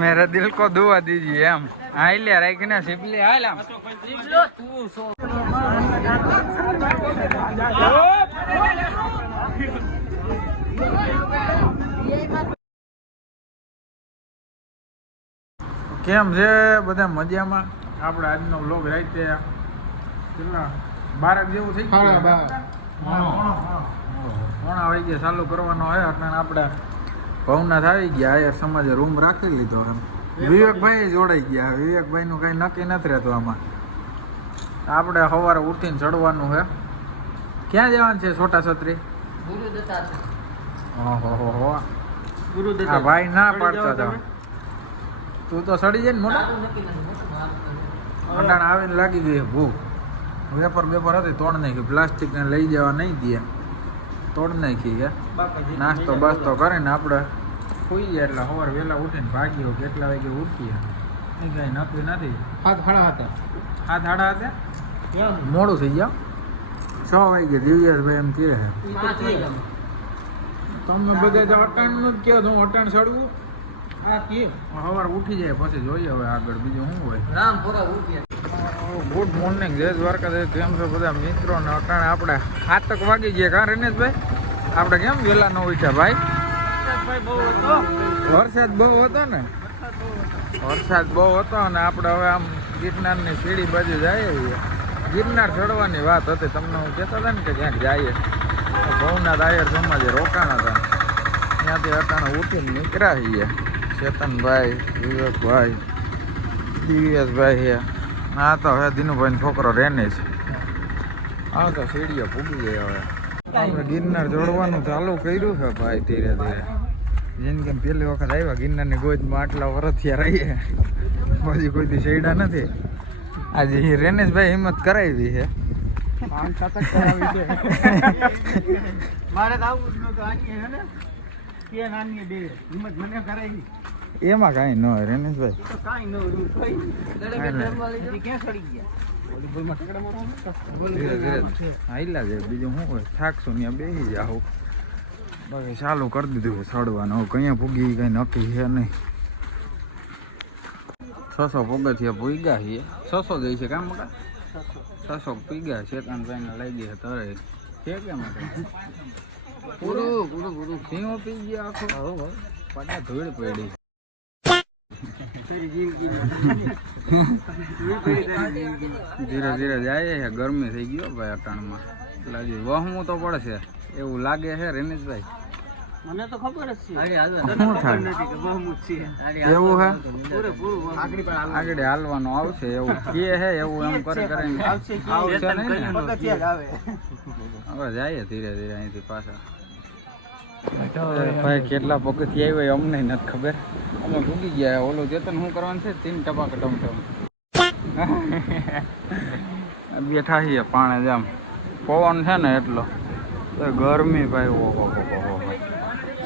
मेरा दिल को दुआ दीजिए हम आइले राखने सिपले आलाम કેમ છે બધા મજામાં? આપણે આજનો વ્લોગ રાતે કેટલા 12 જેવું થઈ ગયું. પોણા વાગે ચાલુ કરવાનો હોય એટલે આપણે ભવનાથ આવી ગયા. આયર સમાજે રૂમ રાખી લીધો. એમ વિવેકભાઈ જોડાઈ ગયા. વિવેકભાઈનું કંઈ નક્કી નથી રહેતું આમાં. આપણે સવારે ઉઠીને ચડવાનું છે. ક્યાં જવાનું છે? છોટા છત્રી. ઓહો આ ભાઈ ના પાડતા હતા. તું તો સડી જાય ને મોટા. અટાણ આવીને લાગી ગઈ ભૂખ. વેપર હતી તોડ નાખી. પ્લાસ્ટિક ને લઈ જવા નહીં દે. તોડ નાખી કે નાસ્તો બાસ્તો કરીને આપણે સુઈ ગયા. એટલે સવારે વહેલા ઉઠીને ભાગ્યો. કેટલા વાગે ઉઠીએ એ કઈ નક્કી નથી. 7:30 મોડું થઈ ગયા. 6 વાગે દિવ્યાસભાઈ એમ કહે તમને બધા તો અટાણનું જ કહો. હું અટાણ ચડવું સવારે ઉઠી જાય પછી જોઈએ હવે આગળ બીજું શું હોય. ગુડ મોર્નિંગ, જય દ્વારકા. કેમ છો બધા મિત્રો ને? અટાણે આપણે 7 વાગી ગયા. કાં રનેશભાઈ આપણે કેમ વહેલા ન ઉઠ્યા ભાઈ? વરસાદ બહુ હતો ને. વરસાદ બહુ હતો અને આપણે હવે આમ ગિરનારની સીડી બાજુ જઈએ. ગિરનાર ચડવાની વાત હતી. તમને હું કહેતા હતા ને કે ક્યાંક જઈએ. ભવનાથ આયર સમાજે રોકાણા હતા. ત્યાંથી અટાણે ઉઠીને નીકળ્યા છીએ. ચેતનભાઈ, વિવેકભાઈ, દિવ્યેશભાઈ છે. હા તો હવે દિનુભાઈ છોકરો રેને છે. હા તો સીડીઓ પૂગી ગયા. હવે આપણે ગિરનાર જોડવાનું ચાલુ કર્યું છે ભાઈ ધીરે ધીરે. જેમ કે પહેલી વખત આવ્યા ગિરનારની ગોદમાં આટલા વર્ષથી રહીએ પછી કોઈથી શેડા નથી. આજે રેનેશભાઈ હિંમત કરાવી છે. એમાં કાંઈ ન હોય રેનેશભાઈ. હાઈલા છે બીજું શું હોય. થાકશું ત્યાં બેસી જાવ. બાકી ચાલુ કરી દીધું ચડવાનું. હવે કયા પૂગી કઈ નક્કી છે નહીં. 600 પગથિયા પૂગ્યા છીએ. 600 જઈ છે કામ મોટા. 600 પૂગ્યા. ચેતનભાઈને લઈ ગયા તરે છે કે માટે પૂરું સિંહો પી ગયા આખો. પડા ધૂળ પડી. ધીરે ધીરે જાય છે. ગરમી થઈ ગયો ભાઈ અટાણમાં. લાગી વહમું તો પડશે એવું લાગે છે રેનેશભાઈ. મને તો ખબર જ છે એવું છે. આગળ હાલવાનું આવશે એવું કે છે. એવું એમ કરે કરીને આવશે નહીં ને. હવે જાય ધીરે ધીરે અહીંથી પાછા. ભાઈ કેટલા પગથિયા આવ્યા અમને નથી ખબર. અમે ભૂગી ગયા. ઓલું ચેતન શું કરવાનું છે? 3 ટપા ટમટમ બેઠા છીએ પાણે જામ. પવન છે ને એટલો ગરમી ભાઈ. ઓહો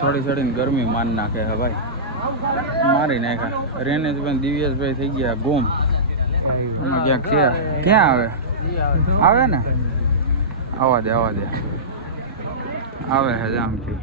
ચડી ચડીને ગરમી મારી નાખે હે ભાઈ. મારી નાખ્યા. રેનેશભાઈ દિવ્યેશભાઈ થઈ ગયા ગુમ. ક્યાંક છે. ક્યાં આવે? આવે ને આવવા દે આવે હે જામથી.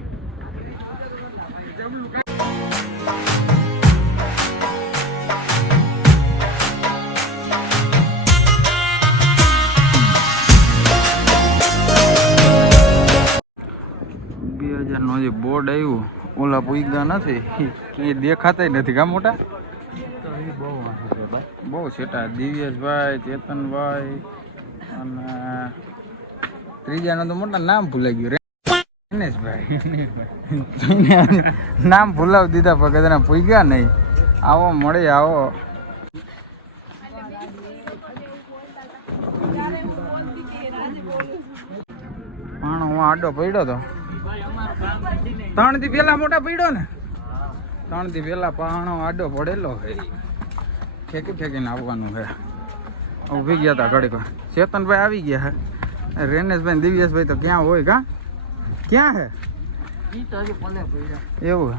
જે બોર્ડ આવ્યું ઓલા પૂગા નથી એ દેખાતા નથી. કા મોટા બહુ છેટા. દિવ્યેશભાઈ, ચેતનભાઈ અને ત્રીજાનું તો મોટા નામ ભૂલાઈ ગયું. રનેશભાઈ નામ ભૂલાવી દીધા પણ કદાચ પૂગ્યા નહીં. આવો મળે આવો. હું આડો પડ્યો તો 3 દી પેલા મોટા પડ્યો ને. 3 દી પેલા પાણો આડો પડેલો છે. ફેંકીને આવવાનું છે. ઊભી ગયા હતા ઘડીક. ચેતનભાઈ આવી ગયા છે. રેનેશભાઈ દિવ્યેશભાઈ તો ક્યાં હોય? ક્યાં છે એવું?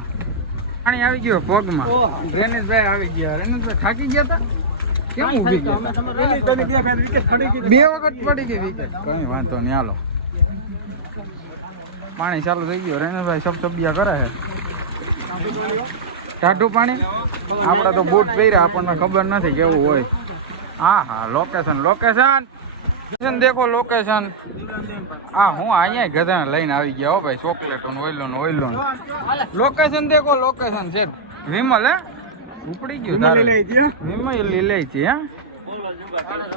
પાણી આવી ગયો પગમાં. રેનેશભાઈ આવી ગયા. રેનેશભાઈ થાકી ગયા હતા. કેમ ઊભી ગયા? 2 વખત પડી ગઈ વિકેટ. કઈ વાંધો નહીં હાલો. પાણી ચાલુ થઈ ગયું. રેનેશભાઈ સબસબિયા કરે છે. ટાઢું પાણી આપણે તો બૂટ પહેર્યા આપણને ખબર નથી કેવું હોય. હા હા લોકેશન લોકેશન દેખો લોકેશન. હા હું અહીંયા ગધાને લઈને આવી ગયા હો ભાઈ ચોકલેટ ઓઈલો લોકેશન દેખો લોકેશન છે વિમલ હે ઉપડી ગયું વિમલ લે છે હે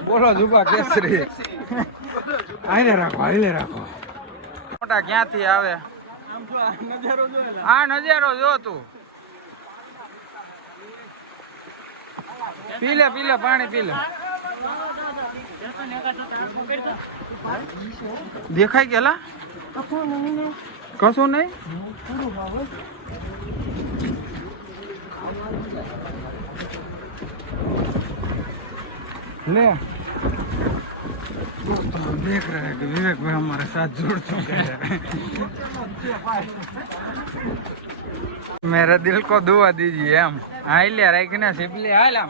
બોલો જુબા કેસરી આઈને રાખો મોટા ક્યાંથી આવે આ નજારો જો તું પી લે પાણી પી લે દેખાય ગયેલા કશું નહીં ले दोस्तों हम देख रहे हैं कि विवेक भाई हमारे साथ जुड़ चुके हैं मेरे दिल को दुआ दीजिए हम आइले राइकना सिपली आलम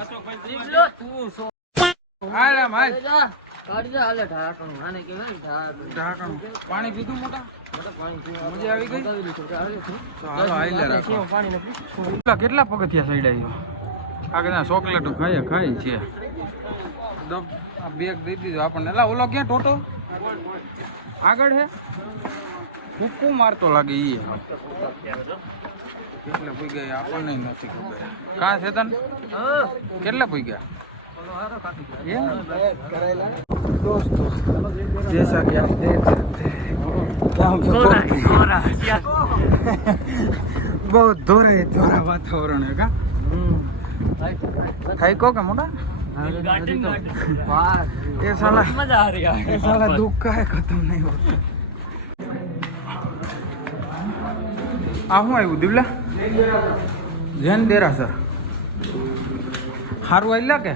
आलम हाल पानी पीधું મોટા મજા આવી ગઈ હાલો આઈલે રાખો કેટલા પગથિયા સઈડાયો આગળ ચોકલેટ ખાઈ છે બેગ દઈ દીધો આપણને એલા ઓલો ક્યાં ટોટો આગળ હે હુક્કું મારતો લાગે ઈ કેટલા પૂગ્યા આપણને નથી ખબર કાં છે તન કેટલા પૂગ્યા दोस्तों जैसा कि आप देख सकते हैं बहुत दोहरा वातावरण है का खाई को क्या मोटा ये साला मजा आ रही है ये साला दुख का है खत्म नहीं होता आहू આવ્યું દિવલા જૈન દેરાસર હારું આઈલા કે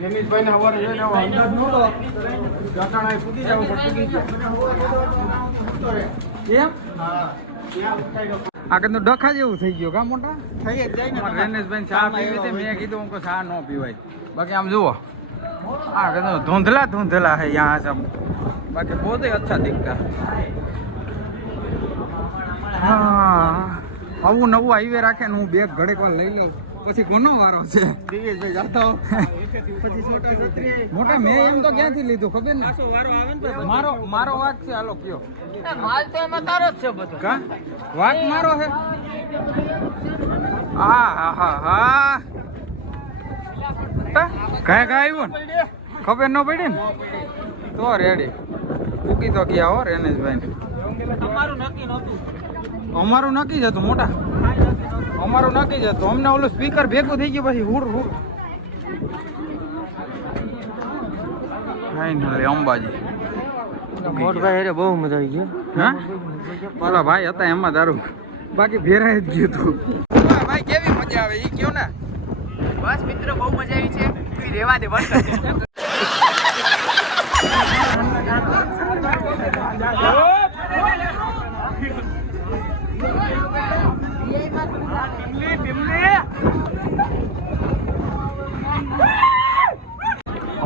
રમેશભાઈને હવારે જોઈને અંદાજ નહોતો જટાણા પૂગી જાવ પૂગી એમ આગળ તો ડખા જેવું થઈ ગયો કા મોટા થઈ જ જાય ને રમેશભાઈ ચા પીવી તે મેં કીધું હું ચા ન પીવાય બાકી આમ જુઓ આ કીધું ધૂંધલા है यहाँ सब बाकी बहुत ही अच्छा दिखता હા આવું નવું હાઈવે રાખે ને હું બેગ ઘડેક વાર લઈ લઉં પછી કોનો વારો છે દિવેશભાઈ જાતો પછી મોટા મેં એમ તો ક્યાંથી લીધું ખબર ને વારો આવે ને મારો વાક છે હાલો કયો માલ તો એમાં તારો જ છે બધો કા વાક મારો છે હા કાંઈ આવ્યું ને ખબર ન પડી ને તો રેડી પૂકી તો ગયા હો રમેશભાઈ અમારું નક્કી જ હતું મોટા અમારું નક્કી જ હતું અમને ઓલું સ્પીકર ભેગું થઈ ગયું પછી હુડ ફાઈનલી અંબાજી મોટભાઈ અરે બહુ મજા આવી ગઈ હા બોલા ભાઈ હતા એમાં દારૂ બાકી ભેરાય જ ગયું તું ભાઈ કેવી મજા આવે એ કયો ને બસ મિત્રો બહુ મજા આવી છે તું રેવા દે બસ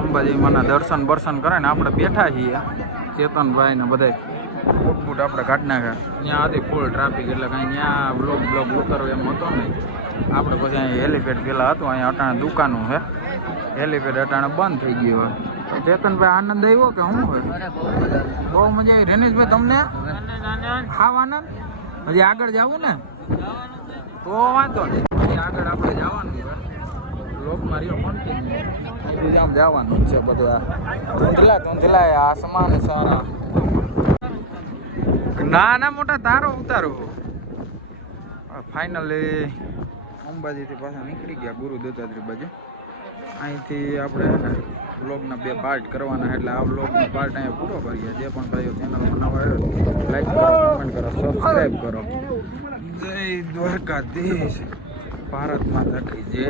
અંબાજી મને દર્શન બર્શન કરે ને આપણે બેઠા છીએ ચેતનભાઈ ને બધા બૂટ આપણે કાઢ નાખ્યા ત્યાં હતી ફૂલ ટ્રાફિક એટલે કાંઈ ત્યાં બ્લોક ઉતરવો એમ હતો નહીં આપણે પછી અહીંયા હેલીપેડ પેલા હતું અહીંયા અટાણે દુકાનો છે હેલીપેડ અટાણે બંધ થઈ ગયું હોય ચેતનભાઈ આનંદ આવ્યો કે શું હોય બહુ મજા આવી રમેશભાઈ તમને હાવ આનંદ હજી આગળ જવું ને તો વાંધો નહીં હજી આગળ આપણે જવાનું છે લોકમાં રહ્યો કન્ટિન્યુ આમ જવાનું જ છે બધું આ ધૂંધલા આસમાન સારા ના મોટા તારો ઉતારો ફાઇનલી અંબાજીથી પાછા નીકળી ગયા ગુરુ દત્તાત્રેય બાજુ અહીંથી આપણે વ્લોગના 2 પાર્ટ કરવાના એટલે આ વ્લોગનો પાર્ટ અહીંયા પૂરો કરીએ જે પણ ભાઈઓ ચેનલમાં નવા આવ્યો લાઈક કરો કમેન્ટ કરો સબસ્ક્રાઈબ કરો જય દ્વારકાધીશ ભારત માતા કી જય